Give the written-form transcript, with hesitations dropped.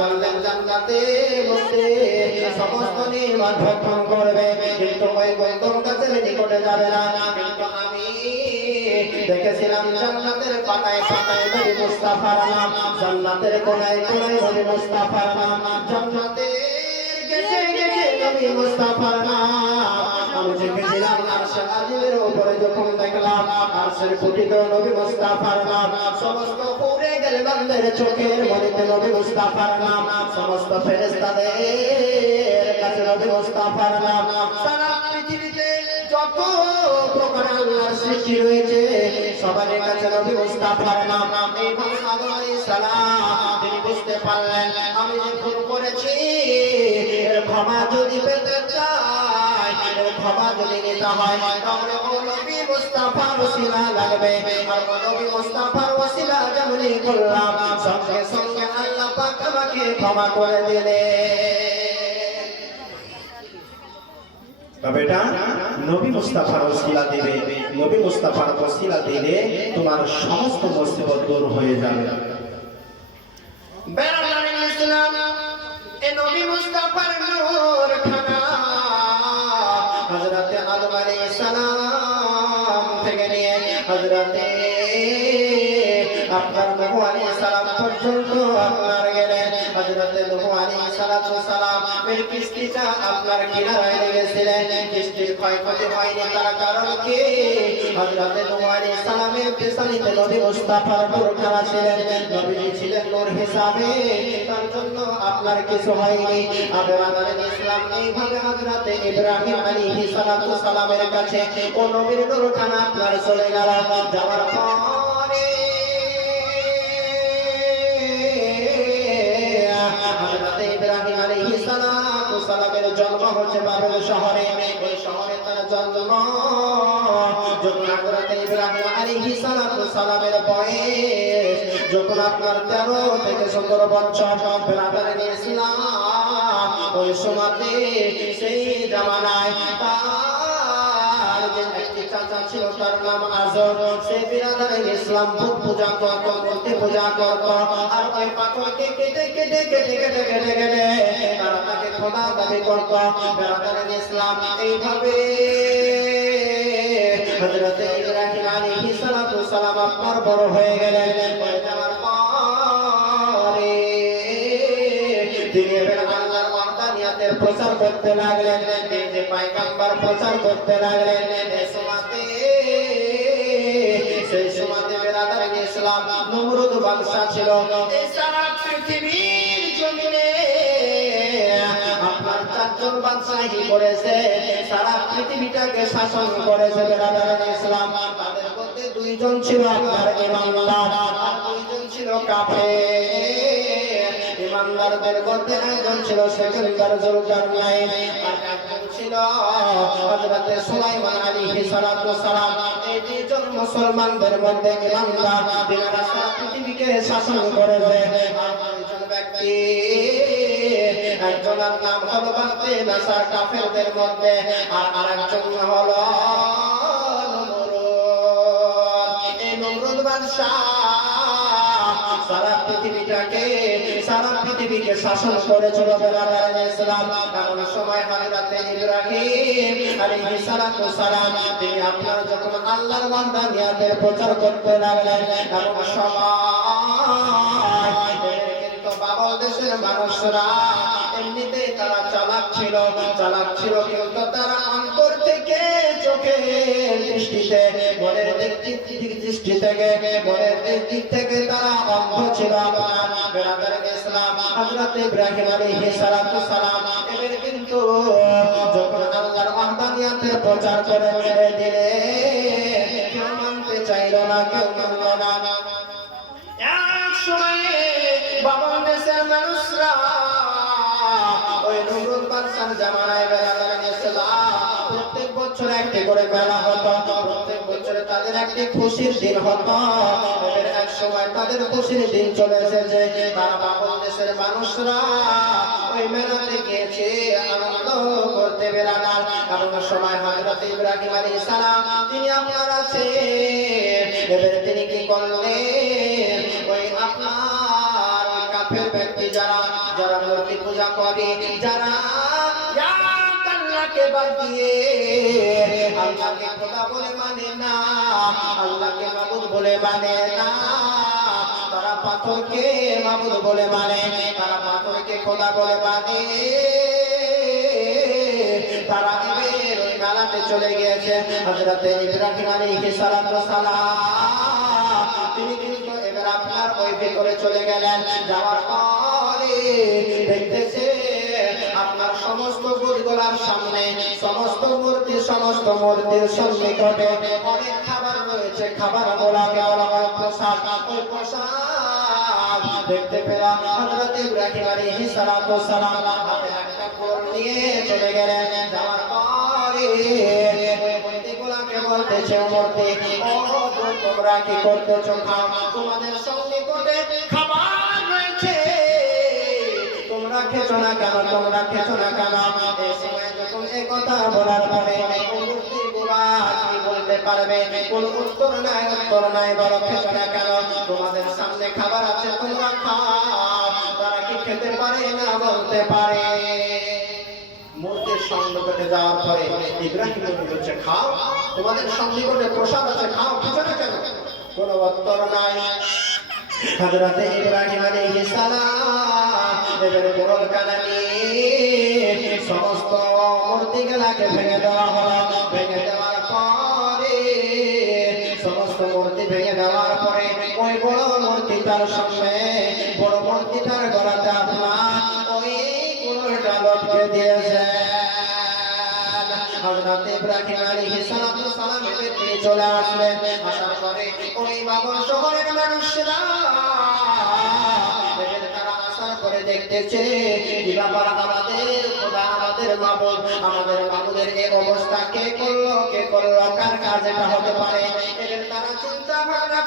বললেন জান্নাতের মধ্যে সমস্ত নির্মাণ ভক্ষণ করবে, কিন্তু ওই গন্ধম গাছের নিকটে যাবে না। কিন্তু আমি দেখেছিলাম জান্নাতের পাতায় পাতায় নবী মুস্তাফার নাম, জান্নাতের কোনায় কোনায় নবী মুস্তাফার নাম, জান্নাতের গেটে গেটে নবী মুস্তাফার নাম। আমি দেখেছিলাম আরশের আজিমের উপরে যখন দেখলাম আরশের ফুটিত নবী মুস্তাফার নাম, সমস্ত পুরে গেলে বান্দার চোখের মধ্যে নবী মুস্তাফার নাম, সমস্ত ফেরেশতাদের কাছে নবী মুস্তাফার নাম। সারা পৃথিবীতে যত প্রকার আল্লাহর সৃষ্টি রয়েছে সবার কাছে নবী মুস্তাফার নাম। এইভাবে আদম আলাইহিস সালাম তিনি বুঝতে পারলেন আমি যে ভুল করেছি, এর ক্ষমা যদি পেতে চাই, এর ক্ষমা যদি নিতে হয়, তাহলে ও নবী মুস্তাফার ওসিলা লাগবে। আর ও নবী মুস্তাফার ওসিলা যেমনই করলাম, সঙ্গে সঙ্গে আল্লাহ পাক আমাকে ক্ষমা করে দিলেন। বেটা নবী মুস্তাফার ওসিলা দিবে, নবী মুস্তাফার ওসিলা দিলে তোমার সমস্ত মুসিবত দূর হয়ে যাবে। বেরাদার ইসলাম এ নবী মুস্তাফার নূর খানা হযরতে আদম আলাইহিস সালাম থেকে নিয়ে হযরতে আপনার নূহ আলাইহিস সালাম পর্যন্ত আপনার গেলেন। হযরতে নূহ আলাইহিস সালাম এর কিস্তিটা আপনার কিনারায় লেগেছিলেন, কিস্তির ক্ষয়ক্ষতি হয়নি। তার কারণ কি? হযরতে নূহ আলাইহিস সালামের পেছানিতে নবী মুস্তাফার নূর খানা ছিলেন, নবীজি ছিলেন নূর হিসাবে, তার জন্য আপনার কিছু হয়নি। বেরাদার ইসলাম এইভাবে হযরতে ইব্রাহিম আলাইহিস সালামের কাছে ও নবীর নূর খানা আপনার চলে গেল। যাওয়ার পরে হযরতে ইব্রাহিম আলাইহিস সালামের জন্ম হচ্ছে বাবেল শহরে। ওই শহরে তার জন্ম। যখন হযরতে ইব্রাহিম আলাইহিস সালামের বয়স যখন আপনার 13 থেকে 17 বছর, বেরাদার ইসলাম ওই সময়তে সেই জামানায় তার যে একটি চাচা ছিল তার নাম আজর, সে বেরাদার ইসলাম বুত পূজা করত, মূর্তি পূজা করত। আর ওই পাথরকে কেটে কেটে কেটে কেটে কেটে কেটে তারা তাকে খোদা দাবি করত। বেরাদার ইসলাম এইভাবে হযরতে ইব্রাহিম আলাইহিস সালাম আপনার বড় হয়ে গেলেন। হয়ে যাওয়ার পরে তিনি আল্লাহর ওয়াহদানিয়াতের প্রচার করতে লাগলেন, নিজে পয়গম্বর প্রচার করতে লাগলেন। সেই সময়তে বেরাদার ইসলাম নমরুদ বাদশা ছিল। এই সারা পৃথিবীর জমিনে আপনার 4 জন বাদশাহী করেছে, সারা পৃথিবীটাকে শাসন করেছে বেরাদার ইসলাম। তাদের মধ্যে 2 জন ছিল আপনার ইমানদার, আর 2 জন ছিল কাফের। ইমানদারদের মধ্যে একজন ছিল সিকান্দার জুলকারনাইন, আর একজন ছিল হযরতে সুলাইমান আলাইহিস সালাম। এই 2 জন মুসলমানদের মধ্যে ইমানদার, যারা সারা পৃথিবীকে শাসন করেছে। আর 2 জন ব্যক্তি, একজনের নাম হলো বাগতে নাসার কাফেরদের মধ্যে, আর আরেকজন হলো নমরুদ। এই নমরুদ বাদশা সারা পৃথিবীকে শাসন করেছিল বেরাদার ইসলাম। এমন সময় হযরতে ইব্রাহিম আলাইহিস সালাম তিনি আপনার যখন আল্লাহর ওয়াহদানিয়াতের প্রচার করতে লাগলেন, এমন সময় কিন্তু বাবল দেশের মানুষরা এমনিতেই তারা চালাক ছিল, কিন্তু তারা অন্তর থেকে চোখের দৃষ্টিতে মনের দৃষ্টি থেকে মনের দিক থেকে তারা অন্ধ ছিল। আপনার বেরাদার ইসলাম হযরত ইব্রাহিম আলাইহিস সালাম এদের কিন্তু যখন আল্লাহর ওয়াহদানিয়াতের প্রচার করে দিলে কেউ মানতে চাইল না, কেউ মানল না। এক সময়ে বাবল দেশের মানুষরা ওই নমরুদ বাদশার জামানায় বেরাদার ইসলাম প্রত্যেক বছর একটি করে মেলা হতো, প্রত্যেক বছরে তাদের একটি খুশির দিন হতো। এক সময় তাদের খুশির দিন চলে এসেছে, তারা বাবল দেশের মানুষরা ওই মেলাতে গিয়েছে আনন্দ করতে বেরাদার। এমন সময় হযরত ইব্রাহিম আলাইহিস সালাম তিনি আপনার আছে, এবারে তিনি কি করলেন, ওই আপনার কাফের ব্যক্তি যারা যারা মূর্তি পূজা করে, যারা আল্লাহকে বাদ দিয়ে আল্লাহকে খোদা বলে মানে না, আল্লাহকে মাবুদ বলে মানে না, তারা পাথরকে মাবুদ বলে মানে, তারা পাথরকে খোদা বলে মানে, তারা এবার ওই মেলাতে চলে গিয়েছে। হযরত ইব্রাহিম আলাইহিস সালাতু ওয়াস সালাম তিনি কিন্তু এবার আপনার ওই ভিতরে চলে গেলেন। যাওয়ার পরে দেখতেছে আপনার সমস্ত বুতগুলার সামনে, সমস্ত মূর্তির সন্নিকটে অনেক খাবার রয়েছে। খাবারগুলোকে আলাদা প্রসাদ, ওই প্রসাদ দেখতে পেলাম হযরত ইব্রাহিম আলাইহিস সালাতু ওয়াস সালাম হাতে একটা ফল নিয়ে চলে গেলেন। যাওয়ার পরে ওই মূর্তিগুলোকে বলতেছে, মূর্তি ও তোমরা কি করতেছো? খাও, তোমাদের সন্নিকটে খাবার রয়েছে, তোমরা খেছো না কেন? তোমরা খেছো না কেন? এই সময় যখন এই কথা বলার পরে মূর্তিগুলা কি বলতে পারবে? কোন উত্তর নাই, বলো খেছো না কেন? তোমাদের সামনে খাবার আছে, তোমরা খাও। তারা কি খেতে পারে না? বলতে পারে। মূর্তির সন্নিকটে যাওয়ার পরে ইব্রাহিম বলছে, খাও, তোমাদের সন্নিকটে প্রসাদ আছে, খাও, খেছো না কেন? কোনো উত্তর নাই। হযরত ইব্রাহিম আলাইহিস সালাম এবারে বড় কানানি সমস্ত মূর্তিগুলোকে ভেঙে দেওয়া হলো। ভেঙে দেওয়ার পরে সমস্ত মূর্তি ভেঙে দেওয়ার পরে ওই বড় মূর্তিটার সামনে, বড় মূর্তিটার গলাতে আপনার ওই কুলোটা লটকে দিয়েছে। হযরত ইব্রাহিম আলাইহিস সালাতু ওয়াস সালাম তিনি চলে আসলেন। আসার পরে ওই বাবর শহরের মানুষরা তারা আসার পরে দেখতেছে কি ব্যাপার, আমাদের খোদা, আমাদের মাবুদের এই অবস্থা কে করলো, কার কাজ এটা হতে পারে? তারা চিন্তা ভাবনা